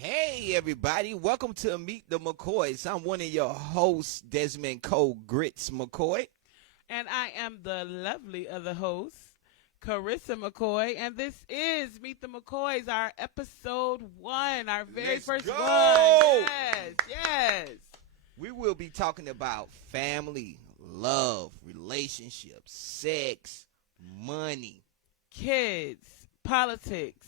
Hey everybody, welcome to Meet the McCoy's. I'm one of your hosts, Desmond Cole Grits McCoy. And I am the lovely other host, Carissa McCoy. And this is Meet the McCoys, our episode 1, our very Let's first go! one. Yes. We will be talking about family, love, relationships, sex, money. Kids, politics,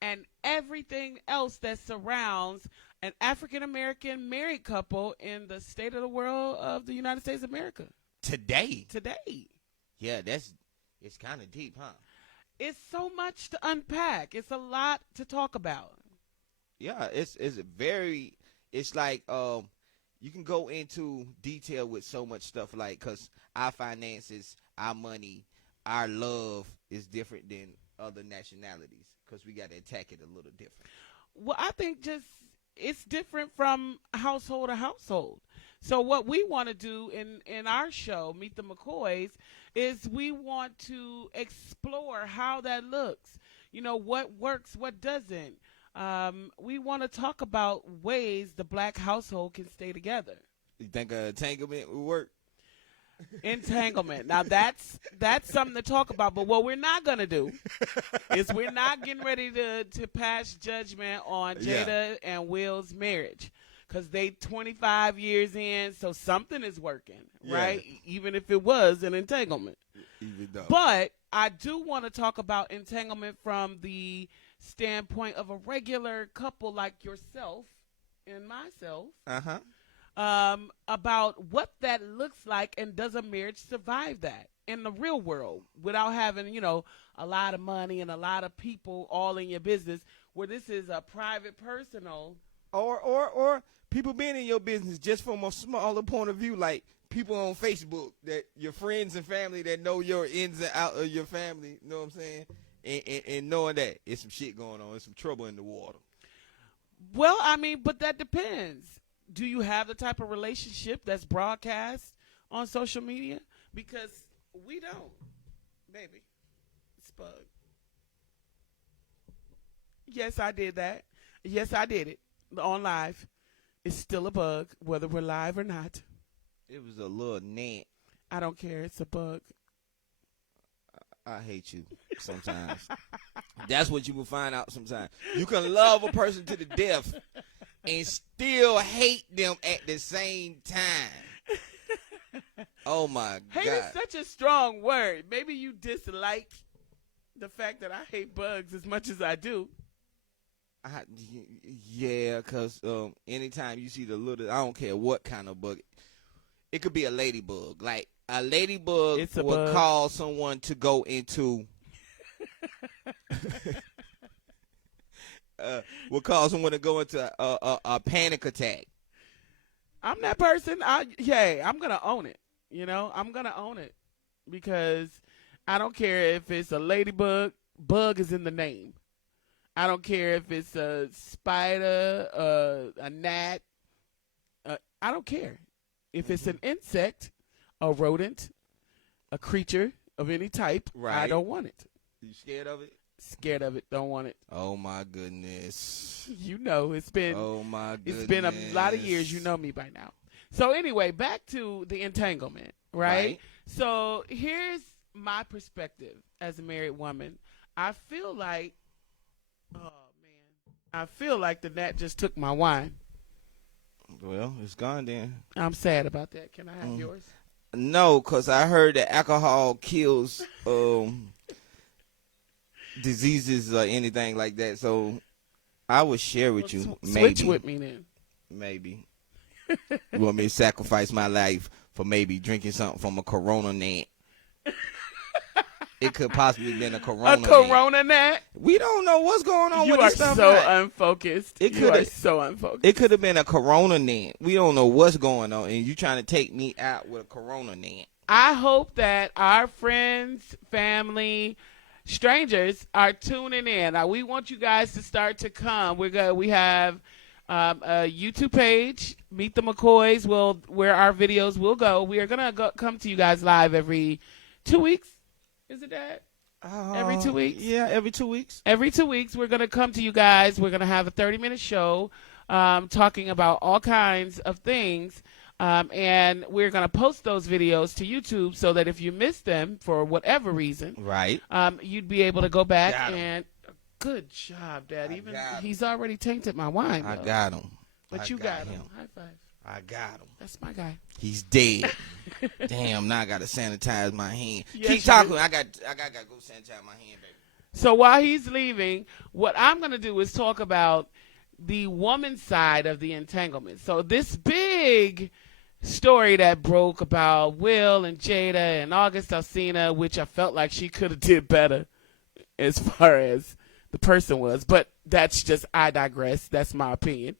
and everything else that surrounds an African American married couple in the state of the world of the United States of America. Today. Yeah, it's kind of deep, huh? It's so much to unpack. It's a lot to talk about. Yeah, it's like you can go into detail with so much stuff, like, because our finances, our money, our love is different than other nationalities, because we got to attack it a little different. Well, I think just it's different from household to household. So what we want to do in our show, Meet the McCoys, is we want to explore how that looks. You know, what works, what doesn't. We want to talk about ways the black household can stay together. You think a entanglement would work? Entanglement. Now that's something to talk about. But what we're not gonna do is we're not getting ready to pass judgment on Jada and Will's marriage, because they 25 years in, so something is working, right? Even if it was an entanglement. Even though. But I do want to talk about entanglement from the standpoint of a regular couple like yourself and myself. About what that looks like, and does a marriage survive that in the real world without having, a lot of money and a lot of people all in your business, where this is a private, personal. Or people being in your business just from a smaller point of view, like people on Facebook, that your friends and family that know your ins and out of your family, you know what I'm saying? And knowing that it's some shit going on, there's some trouble in the water. Well, I mean, but that depends. Do you have the type of relationship that's broadcast on social media? Because we don't, baby. Spug. Yes, I did that. Yes, I did it on live. It's still a bug, whether we're live or not. It was a little net. I don't care. It's a bug. I hate you sometimes. That's what you will find out sometimes. You can love a person to the death and still hate them at the same time. Oh, my God. Hate is such a strong word. Maybe you dislike the fact that I hate bugs as much as I do. Yeah, because anytime you see the little, I don't care what kind of bug. It could be a ladybug. Like, a ladybug will cause someone to go into a panic attack. I'm that person. I'm gonna own it. I'm gonna own it, because I don't care if it's a ladybug. Bug is in the name. I don't care if it's a spider, a gnat. I don't care if it's an insect, a rodent, a creature of any type. Right. I don't want it. You scared of it? Scared of it. Don't want it. Oh, my goodness. It's been. Oh, my goodness. It's been a lot of years. You know me by now. So anyway, back to the entanglement, right? So here's my perspective as a married woman. I feel like, the gnat just took my wine. Well, it's gone then. I'm sad about that. Can I have yours? No, because I heard that alcohol kills diseases or anything like that. So I would share with you. Maybe. Switch with me then. Maybe. You want me to sacrifice my life for maybe drinking something from a Corona gnat? It could possibly have been a Corona gnat. A Corona gnat? We don't know what's going on with this stuff. You are so unfocused. You are so unfocused. It could have been a Corona gnat. We don't know what's going on, and you trying to take me out with a Corona gnat. I hope that our friends, family, strangers are tuning in. Now, we want you guys to start to come. We have a YouTube page, Meet the McCoys, where our videos will go. We are gonna come to you guys live every 2 weeks. Is it that? Every 2 weeks? Yeah, every 2 weeks. Every 2 weeks, we're going to come to you guys. We're going to have a 30-minute show talking about all kinds of things. And we're going to post those videos to YouTube so that if you missed them for whatever reason, Right. you'd be able to go back Got 'em. and good job, Dad. I Even got 'em. he's already tainted my wine. I though. got him. But I you got him. him. High five. I got him. That's my guy. He's dead. Damn, now I gotta sanitize my hand. Yes, Keep you talking. do. I got to go sanitize my hand, baby. So while he's leaving, what I'm going to do is talk about the woman's side of the entanglement. So this big story that broke about Will and Jada and August Alsina, which I felt like she could have did better as far as the person was, but that's just, I digress. That's my opinion.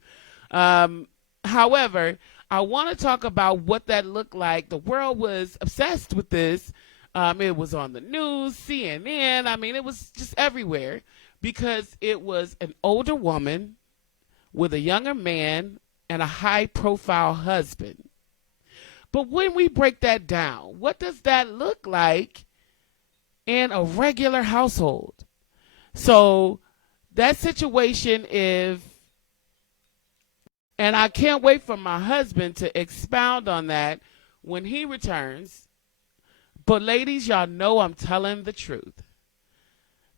However, I want to talk about what that looked like. The world was obsessed with this. It was on the news, CNN. I mean, it was just everywhere because it was an older woman with a younger man and a high-profile husband. But when we break that down, what does that look like in a regular household? So that situation and I can't wait for my husband to expound on that when he returns. But ladies, y'all know I'm telling the truth.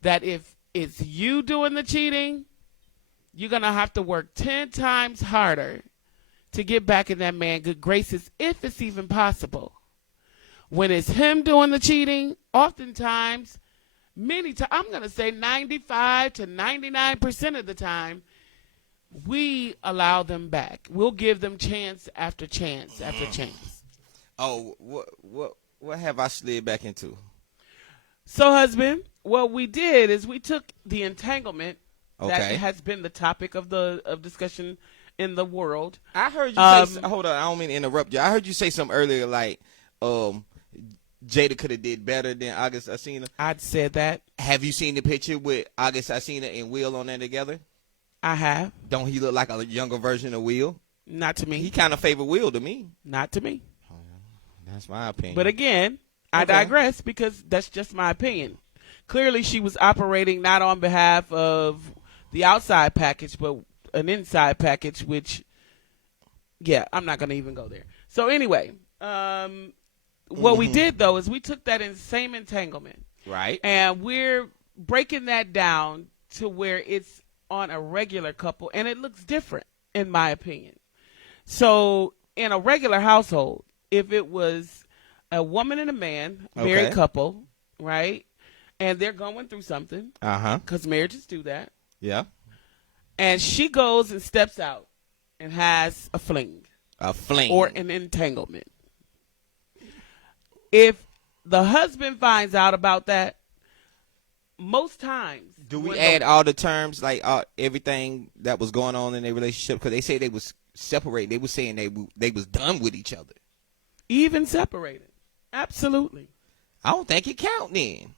That if it's you doing the cheating, you're going to have to work 10 times harder to get back in that man's good graces, if it's even possible. When it's him doing the cheating, oftentimes, many times, I'm going to say 95 to 99% of the time, we allow them back. We'll give them chance after chance after chance. Oh, what have I slid back into? So, husband, what we did is we took the entanglement that Okay. has been the topic of discussion in the world. I heard you say. Hold on, I don't mean to interrupt you. I heard you say something earlier, like Jada could have did better than August Alsina. I'd said that. Have you seen the picture with August Alsina and Will on there together? I have. Don't he look like a younger version of Will? Not to me. He kind of favor Will to me. Not to me. That's my opinion. But again, I Okay. digress because that's just my opinion. Clearly, she was operating not on behalf of the outside package, but an inside package, which, yeah, I'm not going to even go there. So anyway, what we did, though, is we took that same entanglement. Right. And we're breaking that down to where it's on a regular couple, and it looks different, in my opinion. So in a regular household, if it was a woman and a man, married couple, right, and they're going through something, because marriages do that, Yeah. and she goes and steps out and has a fling. A fling. Or an entanglement. If the husband finds out about that, most times. Do we add all the terms, like everything that was going on in their relationship? Because they say they was separated. They was saying they was done with each other. Even separated. Absolutely. I don't think it count then.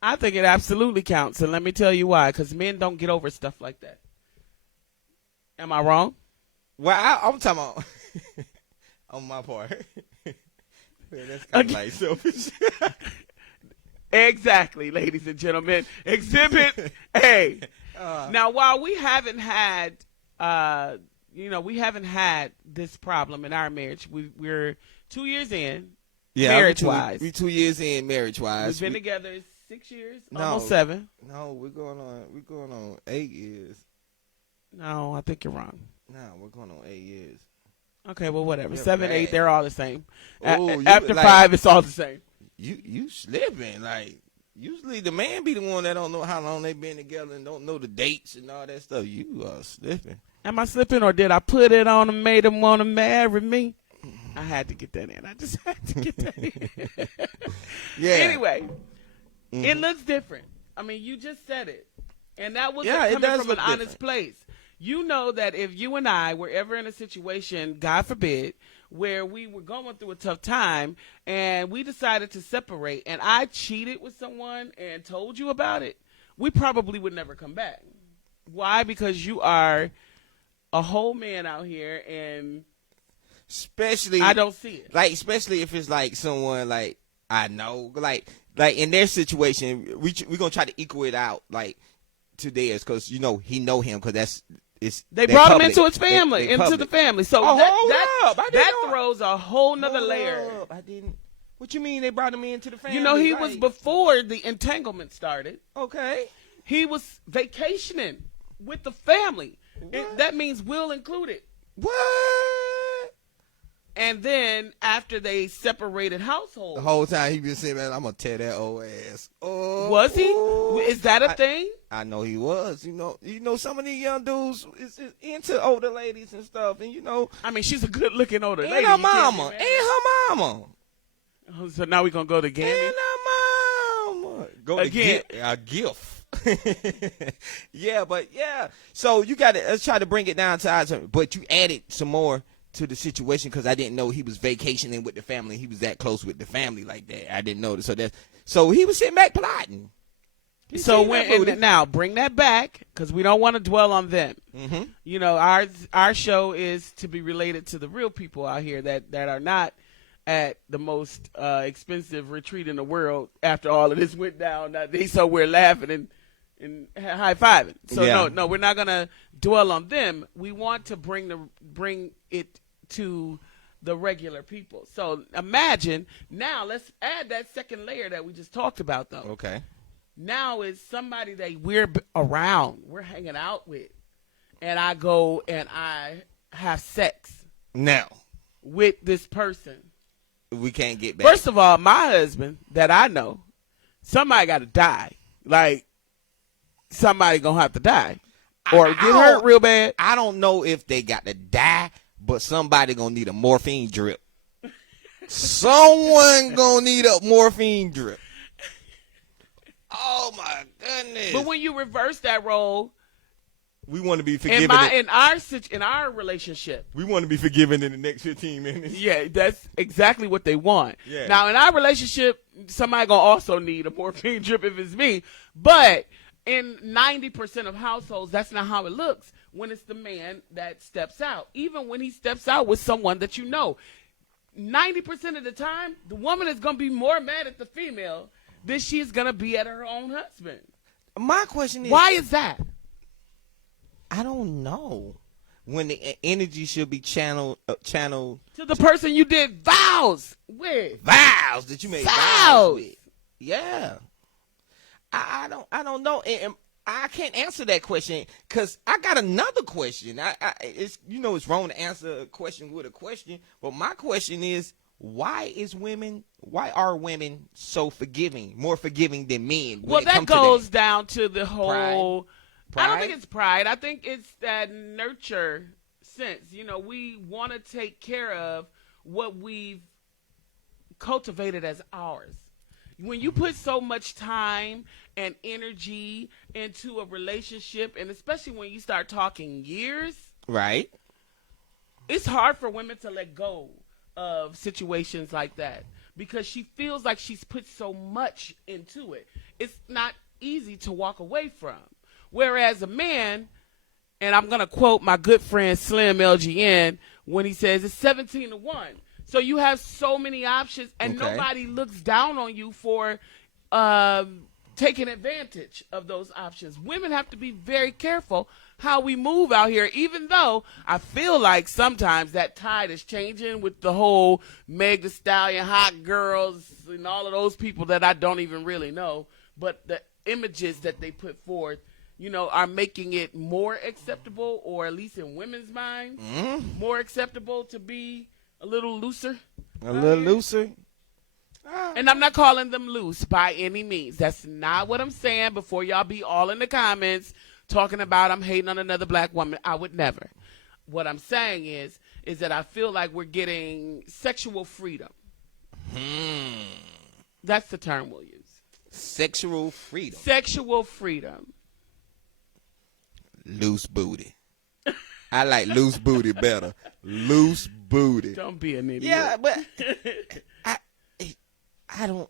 I think it absolutely counts, and let me tell you why. Because men don't get over stuff like that. Am I wrong? Well, I'm talking about on my part. Man, that's kind of like selfish. Exactly, ladies and gentlemen. Exhibit A. Now, while we haven't had, we haven't had this problem in our marriage. We're 2 years in, marriage-wise. We 2 years in marriage-wise. We've been together 6 years, No. almost 7. No, we're going on 8 years. No, I think you're wrong. No, we're going on 8 years. Okay, well, whatever. You're 7, bad. 8, they're all the same. Ooh, After like, 5, it's all the same. You slipping. Like, usually the man be the one that don't know how long they been together and don't know the dates and all that stuff. You are slipping. Am I slipping, or did I put it on and made him want to marry me? I had to get that in. I just had to get that in. Yeah. Anyway, it looks different. I mean, you just said it. And that was It coming does from look an honest different. place. You know that if you and I were ever in a situation, God forbid, where we were going through a tough time and we decided to separate and I cheated with someone and told you about it, we probably would never come back. Why? Because you are a whole man out here and Especially I don't see it. Like, especially if it's like someone like I know, like like in their situation, we gonna try to equal it out like to theirs, because he know him, because they they're brought public. him into his family, They into public. the family. So Oh, that throws a whole nother layer. I didn't. What you mean they brought him into the family? You know, he was before the entanglement started. Okay. He was vacationing with the family. That means Will included. What? And then after they separated households, The whole time he been saying, "Man, I'm gonna tear that old ass." Oh, was he? Is that a thing? I know he was. You know, some of these young dudes is into older ladies and stuff, and I mean, she's a good-looking older lady. And her mama. So now we're gonna go to Gammy. And her mama. Go again. A gift. Yeah, but yeah. So you got to let's try to bring it down to ours, but you added some more to the situation, because I didn't know he was vacationing with the family. He was that close with the family like that. I didn't know that. So he was sitting back plotting. So now bring that back, because we don't want to dwell on them. Mm-hmm. You know, our show is to be related to the real people out here that are not at the most expensive retreat in the world after all of this went down. Now they somewhere laughing and high fiving. So no, we're not gonna dwell on them. We want to bring it to the regular people. So imagine now. Let's add that second layer that we just talked about, though. Okay. Now it's somebody that we're around, we're hanging out with, and I go and I have sex Now with this person. we can't get back. First of all, my husband that I know, somebody got to die. Like, somebody gonna have to die or get hurt real bad. I don't know if they got to die, but somebody gonna need a morphine drip. Someone gonna need a morphine drip. Oh my goodness! But when you reverse that role, we want to be forgiven. In our relationship, we want to be forgiven in the next 15 minutes. Yeah, that's exactly what they want. Yeah. Now, in our relationship, somebody gonna also need a morphine drip if it's me. But in 90% of households, that's not how it looks when it's the man that steps out. Even when he steps out with someone that you know, 90% of the time, the woman is gonna be more mad at the female than she's gonna be at her own husband. My question is, why is that? I don't know. When the energy should be channeled to the person you did vows with. Vows that you made vows with. Yeah. I don't know. And I can't answer that question, because I got another question. It's wrong to answer a question with a question, but my question is, why are women so forgiving, more forgiving than men? Well, that goes down to the whole pride? I don't think it's pride. I think it's that nurture sense. You know, we want to take care of what we've cultivated as ours. When you put so much time and energy into a relationship, and especially when you start talking years, right? It's hard for women to let go of situations like that, because she feels like she's put so much into it. It's not easy to walk away from. Whereas a man, and I'm going to quote my good friend Slim LGN when he says it's 17-1. So you have so many options, and nobody looks down on you for taking advantage of those options. Women have to be very careful how we move out here, even though I feel like sometimes that tide is changing with the whole Meg Thee Stallion, hot girls, and all of those people that I don't even really know. But the images that they put forth, are making it more acceptable, or at least in women's minds, more acceptable to be a little looser. Looser. And I'm not calling them loose by any means. That's not what I'm saying. Before y'all be all in the comments talking about I'm hating on another black woman, I would never. What I'm saying is that I feel like we're getting sexual freedom. That's the term we'll use. Sexual freedom. Sexual freedom. Loose booty. I like loose booty better. Loose booty. Don't be an idiot. Yeah, but I don't.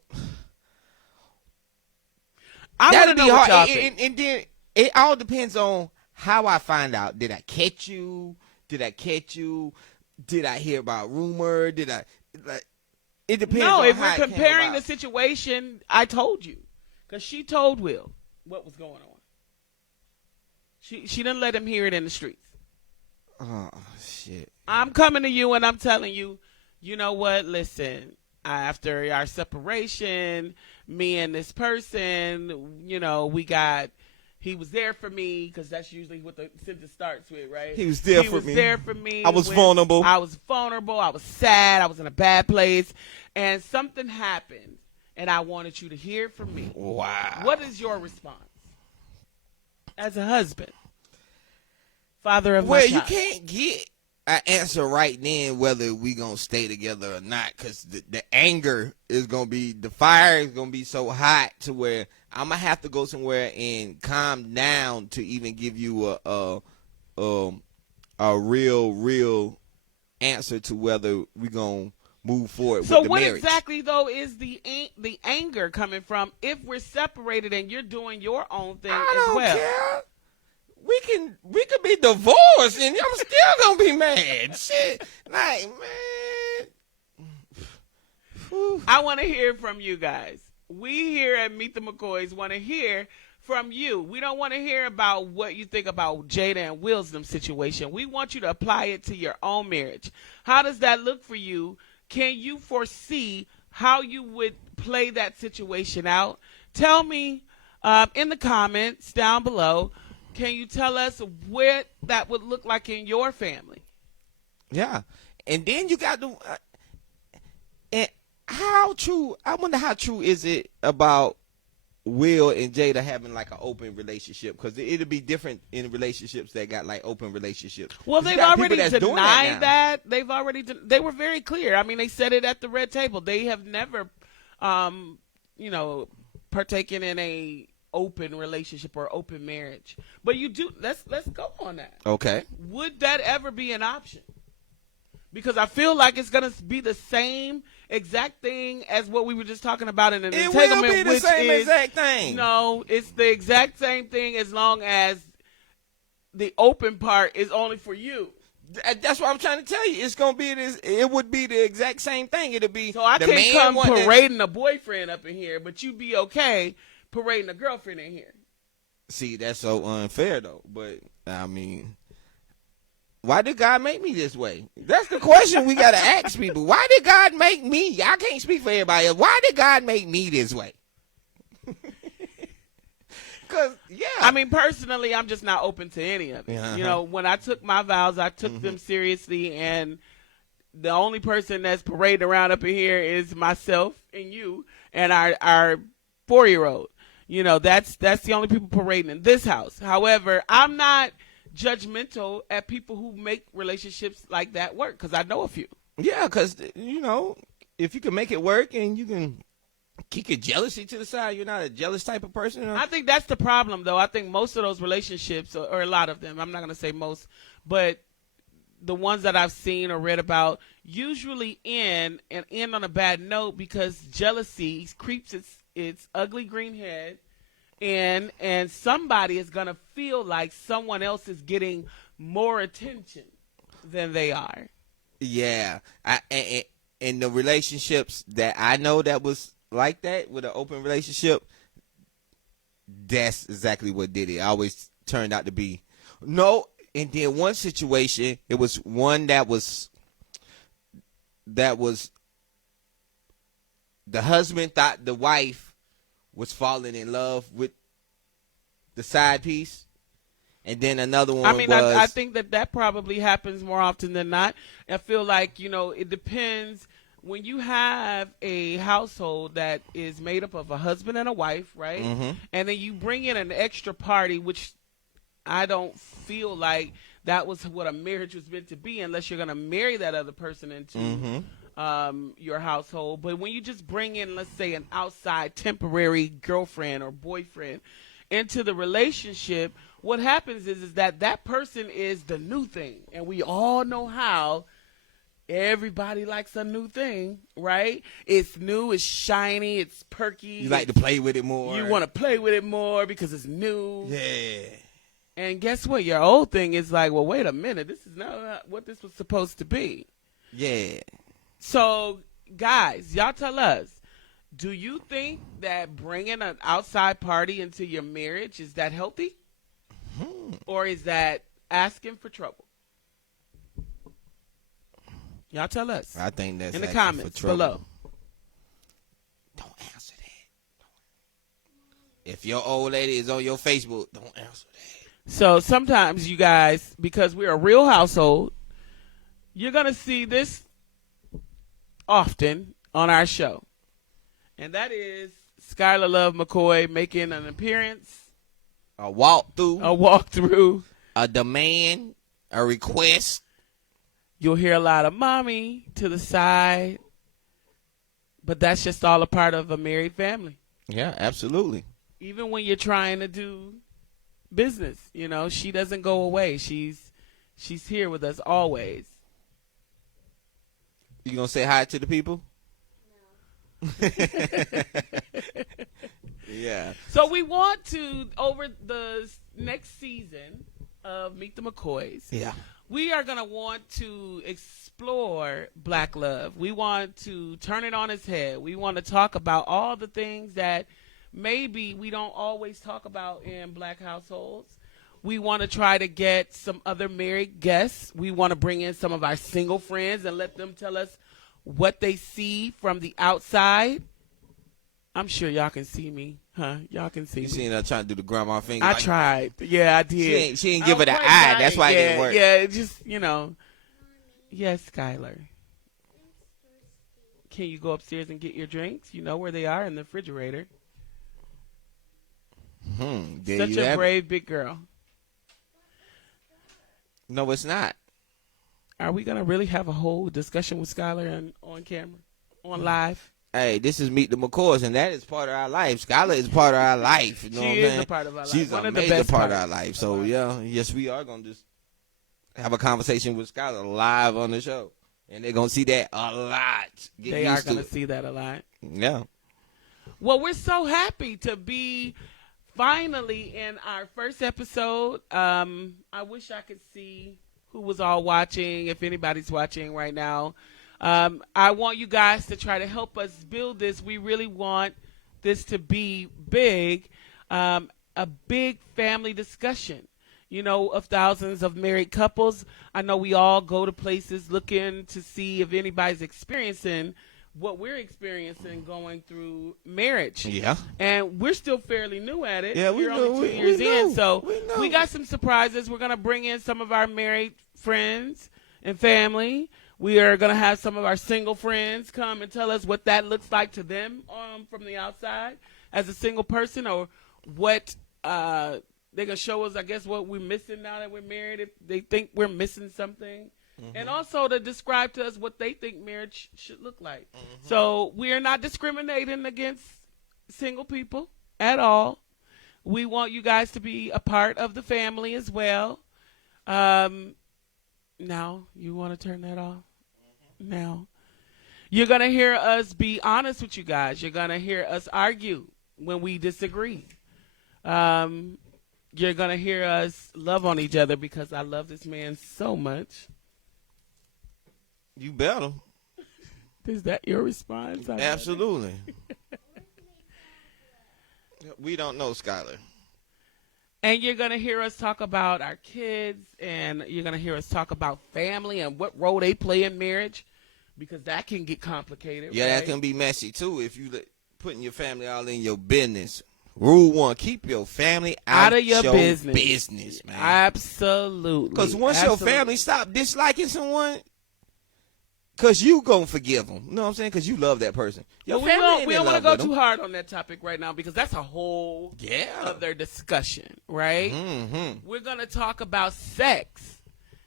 I want to know what y'all think. And then it all depends on how I find out. Did I catch you? Did I hear about rumor? It depends. No, on if how we're it came comparing about. the situation, I told you, because she told Will what was going on. She didn't let him hear it in the streets. Oh shit. I'm coming to you and I'm telling you, you know what? Listen, after our separation, me and this person, he was there for me, because that's usually what the sentence starts with, right? He was there He for was me. there for me. I was vulnerable. I was vulnerable. I was sad. I was in a bad place, and something happened, and I wanted you to hear it from me. Wow. What is your response as a husband, father of my Well, you child? can't get an answer right then whether we gonna stay together or not, because the anger is gonna be, the fire is gonna be so hot to where I'm gonna have to go somewhere and calm down to even give you a real answer to whether we gonna move forward So with the what marriage. exactly though is the anger coming from if we're separated and you're doing your own thing I as don't well? care. We could be divorced and I'm still gonna be mad. Shit, like, man. Whew. I want to hear from you guys. We here at Meet the McCoys want to hear from you. We don't want to hear about what you think about Jada and Will's situation. We want you to apply it to your own marriage. How does that look for you? Can you foresee how you would play that situation out? Tell me in the comments down below. Can you tell us what that would look like in your family? Yeah, and then you got to. And how true? I wonder how true is it about Will and Jada having like an open relationship? Because it'll be different in relationships that got like open relationships. Well, 'Cause you they've got people already that's doing denied now. that. They were very clear. I mean, they said it at the red table. They have never, partaken in a open relationship or open marriage. But you do. Let's go on that. Okay. Would that ever be an option? Because I feel like it's going to be the same exact thing as what we were just talking about in an It entanglement, will be the which same is, exact thing. No, it's the exact same thing as long as the open part is only for you. That's what I'm trying to tell you. It's gonna be this. It would be the exact same thing. It'll be So I the can't man come wanting- parading a boyfriend up in here, but you be okay parading a girlfriend in here. See, that's so unfair though. But I mean, why did God make me this way? That's the question we gotta ask people. Why did God make me? I can't speak for everybody else. Why did God make me this way? Because I mean, personally, I'm just not open to any of it. Uh-huh. You know, when I took my vows, I took them seriously, and the only person that's parading around up in here is myself and you and our 4-year-old. You know, that's the only people parading in this house. However, I'm not judgmental at people who make relationships like that work, because I know a few. Yeah, because if you can make it work and you can keep your jealousy to the side, you're not a jealous type of person. I think that's the problem, though. I think most of those relationships, or a lot of them, I'm not going to say most, but the ones that I've seen or read about usually end on a bad note, because jealousy creeps its ugly green head, and somebody is going to feel like someone else is getting more attention than they are. Yeah, and the relationships that I know that was like that with an open relationship, that's exactly what did it. Always turned out to be no. And then one situation, it was one that was the husband thought the wife was falling in love with the side piece, and then another one. I mean, was, I think that probably happens more often than not. I feel like, it depends. When you have a household that is made up of a husband and a wife, right? Mm-hmm. And then you bring in an extra party, which I don't feel like that was what a marriage was meant to be, unless you're going to marry that other person into your household. But when you just bring in, let's say, an outside temporary girlfriend or boyfriend into the relationship, what happens is that person is the new thing. And we all know how everybody likes a new thing, right? It's new, it's shiny, it's perky. You like to play with it more. You want to play with it more because it's new. Yeah. And guess what? Your old thing is like, well, wait a minute. This is not what this was supposed to be. Yeah. So guys, y'all tell us. Do you think that bringing an outside party into your marriage is that healthy, or is that asking for trouble? Y'all tell us. I think that's in the asking comments for trouble. below. Don't answer that. If your old lady is on your Facebook, don't answer that. So sometimes you guys, because we're a real household, you're gonna see this often on our show. And that is Skylar Love McCoy making an appearance, A walkthrough, a walkthrough. a demand, a request. You'll hear a lot of mommy to the side, but that's just all a part of a married family. Yeah, absolutely. Even when you're trying to do business, you know, she doesn't go away. She's here with us always. You gonna say hi to the people? Yeah. So we want to, over the next season of Meet the McCoys, Yeah. we are going to want to explore black love. We want to turn it on its head. We want to talk about all the things that maybe we don't always talk about in black households. We want to try to get some other married guests. We want to bring in some of our single friends and let them tell us what they see from the outside. I'm sure y'all can see me, huh? Y'all can see You me. seen her trying to do the grandma finger? I like, tried. Yeah, I did. She ain't give her the quite eye. right. That's why it didn't work. Yeah, it just, you know. Yes, Skylar. Can you go upstairs and get your drinks? You know where they are in the refrigerator. There Such you a have it. brave big girl. No, it's not. Are we going to really have a whole discussion with Skylar on camera, on live? Hey, this is Meet the McCoys, and that is part of our life. Skylar is part of our life. You know She what I'm is saying? a part of our life. She's One a of the major best part of parts our life. of So, our yeah, yes, we are going to just have a conversation with Skylar live on the show. And they're going to see that a lot. Get They used are going to to it. see that a lot. Yeah. Well, we're so happy to be finally in our first episode. I wish I could see who was all watching, if anybody's watching right now. I want you guys to try to help us build this. We really want this to be big, a big family discussion, you know, of thousands of married couples. I know we all go to places looking to see if anybody's experiencing what we're experiencing going through marriage. Yeah. And we're still fairly new at it. Yeah, we we're know, only 2 we years know, in. So we know. we got some surprises. We're going to bring in some of our married friends and family. We are going to have some of our single friends come and tell us what that looks like to them from the outside as a single person, or what they're going to show us, I guess, what we're missing now that we're married, if they think we're missing something. And also to describe to us what they think marriage should look like. So we are not discriminating against single people at all. We want you guys to be a part of the family as well. Now, you want to turn that off? Now. You're going to hear us be honest with you guys. You're going to hear us argue when we disagree. You're going to hear us love on each other, because I love this man so much. You better. Is that your response? Absolutely. We don't know Skylar. And you're going to hear us talk about our kids, and you're going to hear us talk about family and what role they play in marriage, because that can get complicated. Yeah, right? that can be messy, too, if you putting your family all in your business. Rule 1, keep your family out of your business, man. Absolutely. Because once your family stop disliking someone, because you going to forgive them. You know what I'm saying? Because you love that person. Your we family don't, ain't we in don't want to love go with too hard on that topic right now, because that's a whole other discussion, right? We're going to talk about sex.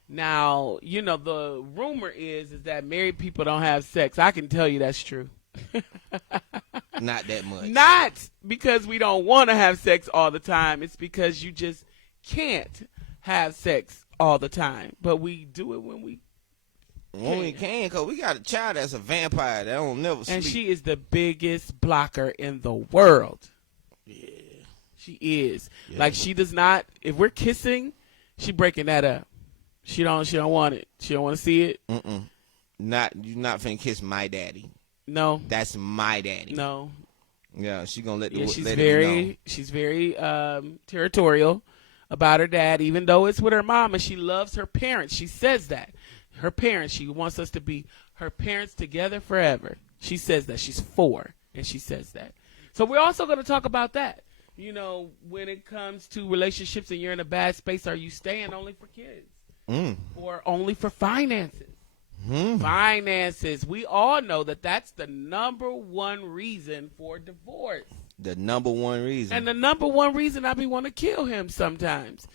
Now, you know, the rumor is that married people don't have sex. I can tell you that's true. Not that much. Not because we don't want to have sex all the time. It's because you just can't have sex all the time. But we do it when we can, because we got a child that's a vampire that don't never sleep. And she is the biggest blocker in the world. Yeah. She is. Yeah. Like, she does not, if we're kissing, she breaking that up. She don't want it. She don't want to see it. You're not finna kiss my daddy. No. That's my daddy. No. Yeah, she gonna let Yeah, let it be known. she's very territorial about her dad, even though it's with her mom and she loves her parents. She says that. Her parents, she wants us to be her parents together forever. She says that. She's 4 and she says that. So we're also going to talk about that. You know, when it comes to relationships and you're in a bad space, are you staying only for kids? Or only for finances? Finances. We all know that that's the number one reason for divorce. The number one reason. And the number one reason I be want to kill him sometimes.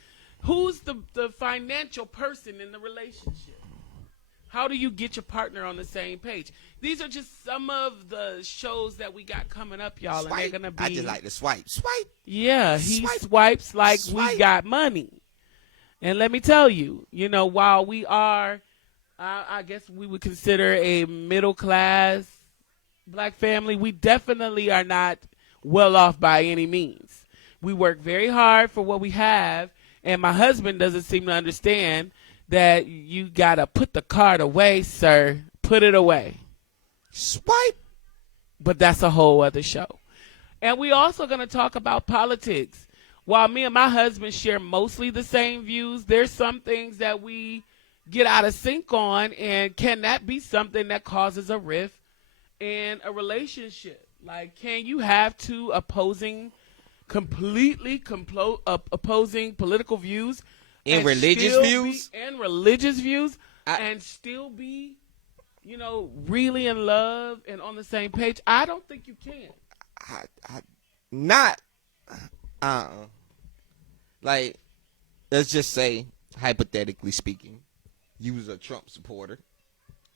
Who's the financial person in the relationship? How do you get your partner on the same page? These are just some of the shows that we got coming up, y'all. Swipe. And they're gonna be. I just like to swipe. Swipe. Yeah, he swipes like we got money. And let me tell you, you know, while we are, I guess we would consider a middle class black family, we definitely are not well off by any means. We work very hard for what we have, and my husband doesn't seem to understand that you gotta put the card away, sir. Put it away. Swipe. But that's a whole other show. And we also gonna talk about politics. While me and my husband share mostly the same views, there's some things that we get out of sync on, and can that be something that causes a rift in a relationship? Like, can you have two completely opposing political views and religious views? And religious views, and still be, you know, really in love and on the same page? I don't think you can. Like, let's just say, hypothetically speaking, you was a Trump supporter.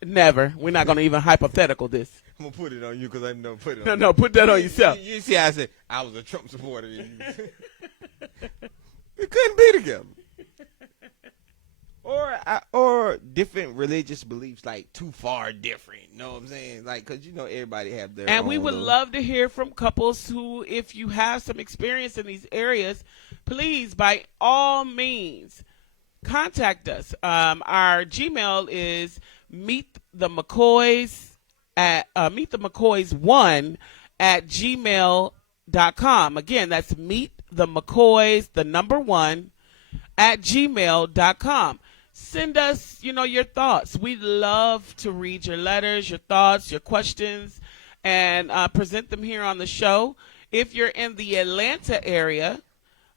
Never. We're not going to even hypothetical this. I'm going to put it on you because I know put it on No, put that on yourself. You see how I said, I was a Trump supporter. We couldn't be together. Or different religious beliefs, like too far different. You know what I'm saying? Like, because, you know, everybody have their And own we would love to hear from couples who, if you have some experience in these areas, please, by all means, contact us. Our Gmail is meetthemccoys1@gmail.com. Again, that's meetthemccoys1@gmail.com. Send us, you know, your thoughts. We'd love to read your letters, your thoughts, your questions, and present them here on the show. If you're in the Atlanta area,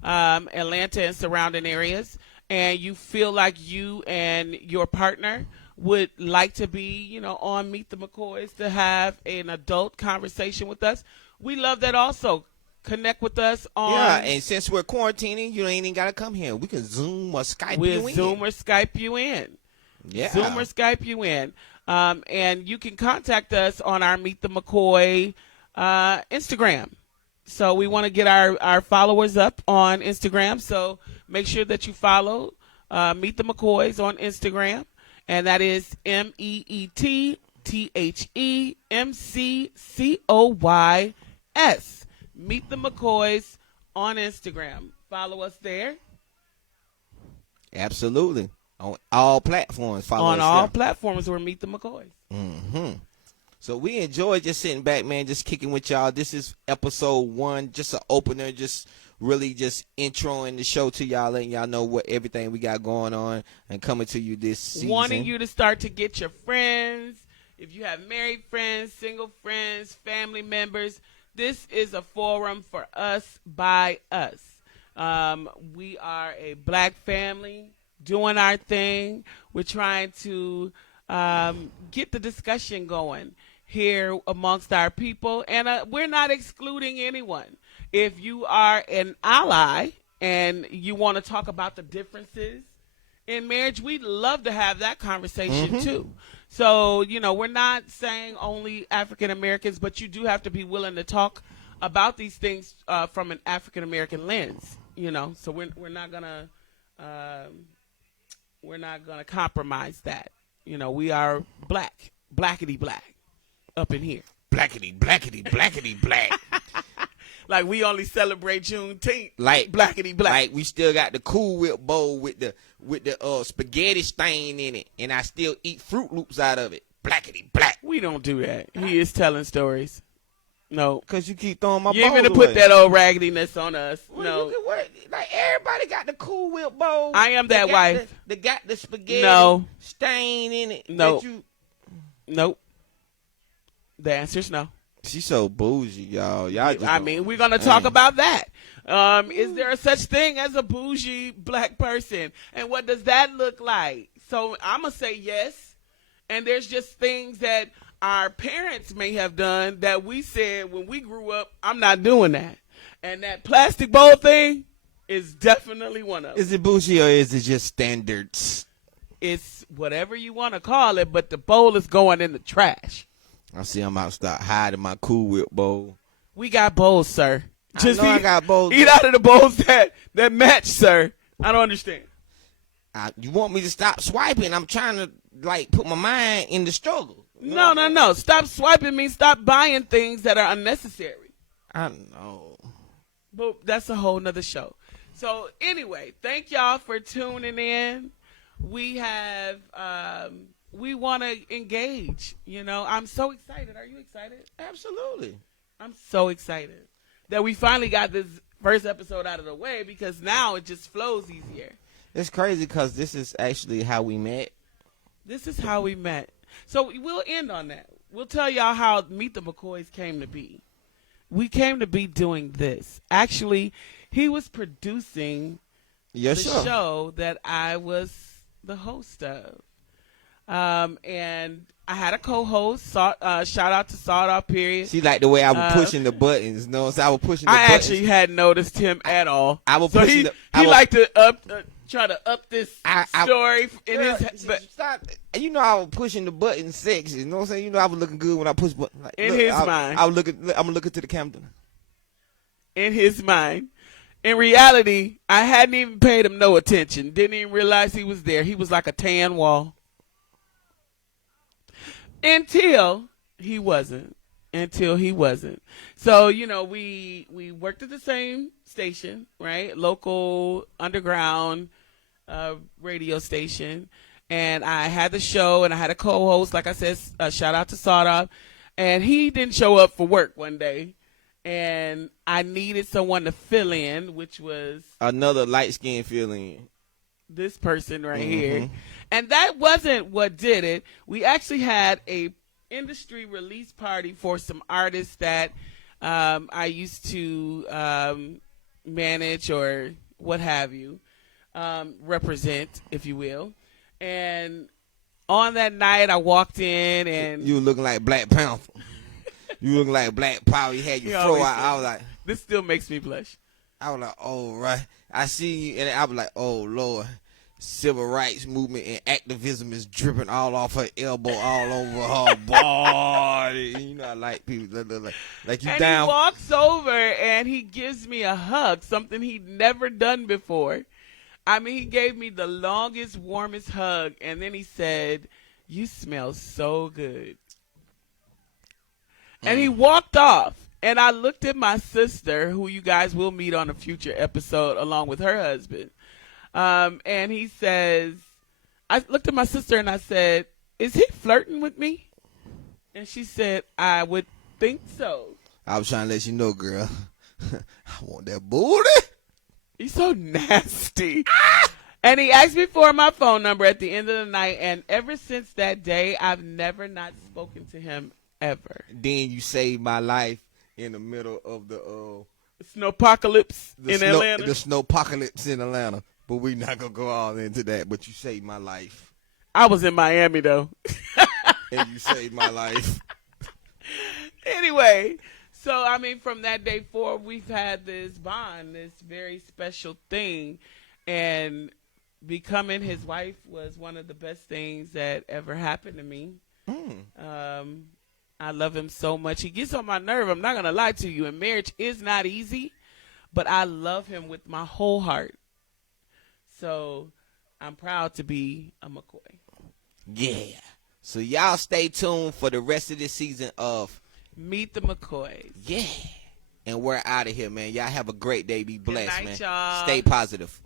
Atlanta and surrounding areas, and you feel like you and your partner would like to be, you know, on Meet the McCoys to have an adult conversation with us, we love that also. Connect with us on... Yeah, and since we're quarantining, you ain't even got to come here. We can Zoom or Skype you in. We'll Zoom or Skype you in. Yeah. Zoom or Skype you in. And you can contact us on our Meet the McCoy Instagram. So we want to get our followers up on Instagram. So make sure that you follow Meet the McCoys on Instagram. And that is MEETTHEMCCOYS. Meet the McCoys on Instagram. Follow us there. Absolutely. On all platforms. Follow on us all there. platforms, we're Meet the McCoys. Mm-hmm. So we enjoy just sitting back, man, just kicking with y'all. This is episode 1, just an opener, just really just introing the show to y'all, letting y'all know what everything we got going on and coming to you this season. Wanting you to start to get your friends. If you have married friends, single friends, family members, this is a forum for us by us. We are a black family doing our thing. We're trying to get the discussion going here amongst our people, and we're not excluding anyone. If you are an ally and you want to talk about the differences in marriage, we'd love to have that conversation too. So, you know, we're not saying only African Americans, but you do have to be willing to talk about these things from an African American lens. You know, so we're not gonna compromise that. You know, we are blackity black up in here. Blackity, blackity, blackity, black. Like we only celebrate Juneteenth. Like blackity black. Like we still got the Cool Whip bowl with the spaghetti stain in it, and I still eat Fruit Loops out of it. blackety black. We don't do that. He is telling stories. No. Because you keep throwing my You ain't bowls gonna away. put that old raggediness on us. Well, no. You can wear, like, everybody got the Cool Whip bowl. I am that wife. They got the spaghetti stain in it. No. Nope. The answer is no. She's so bougie, y'all. We're going to talk about that. Is there a such thing as a bougie black person? And what does that look like? So I'm going to say yes. And there's just things that our parents may have done that we said when we grew up, I'm not doing that. And that plastic bowl thing is definitely one of them. Is it bougie or is it just standards? It's whatever you want to call it, but the bowl is going in the trash. I see I'm out to start hiding my Cool Whip bowl. We got bowls, sir. I got bowls. Eat out of the bowls that match, sir. I don't understand. You want me to stop swiping? I'm trying to, like, put my mind in the struggle. No. Stop swiping means stop buying things that are unnecessary. I know. But that's a whole nother show. So, anyway, thank y'all for tuning in. We have... we want to engage. I'm so excited. Are you excited? Absolutely. I'm so excited that we finally got this first episode out of the way because now it just flows easier. It's crazy because this is actually how we met. This is how we met. So we'll end on that. We'll tell y'all how Meet the McCoys came to be. We came to be doing this. Actually, he was producing the show that I was the host of. And I had a co-host, shout out to Sawed Off Period. She liked the way I was pushing the buttons. So I was pushing the buttons. I actually hadn't noticed him at all. I was so he liked to try to up this story in his. I was pushing the button sexy. You know what I'm saying? I was looking good when I pushed buttons. Like, in his mind. I'm looking to the camera. In his mind. In reality, I hadn't even paid him no attention. Didn't even realize he was there. He was like a tan wall. Until he wasn't. So, we worked at the same station, right? Local underground radio station. And I had the show and I had a co-host, like I said, shout out to Sawed Off. And he didn't show up for work one day. And I needed someone to fill in, which was another light-skinned fill in. This person right here. And that wasn't what did it. We actually had a industry release party for some artists that I used to manage or what have you, represent, if you will. And on that night, I walked in and... You were looking like Black Panther. You looking like Black Power. You had your throw out. I was like... This still makes me blush. I was like, oh, right. I see you, and I was like, oh, Lord. Civil rights movement and activism is dripping all off her elbow, all over her body. I like people like you and down. He walks over and he gives me a hug, something he'd never done before. He gave me the longest, warmest hug, and then he said, "You smell so good." And he walked off. And I looked at my sister, who you guys will meet on a future episode along with her husband. And he says, I looked at my sister and I said, "Is he flirting with me?" And she said, "I would think so." I was trying to let you know, girl. I want that booty. He's so nasty. And he asked me for my phone number at the end of the night. And ever since that day, I've never not spoken to him ever. Then you saved my life in the middle of the snowpocalypse in Atlanta. The snowpocalypse in Atlanta. But we not going to go all into that. But you saved my life. I was in Miami, though. And you saved my life. Anyway, so, from that day forward, we've had this bond, this very special thing. And becoming his wife was one of the best things that ever happened to me. I love him so much. He gets on my nerve. I'm not going to lie to you. And marriage is not easy. But I love him with my whole heart. So I'm proud to be a McCoy. Yeah. So y'all stay tuned for the rest of this season of Meet the McCoys. Yeah. And we're out of here, man. Y'all have a great day. Be blessed, Good night, man. y'all. Stay positive.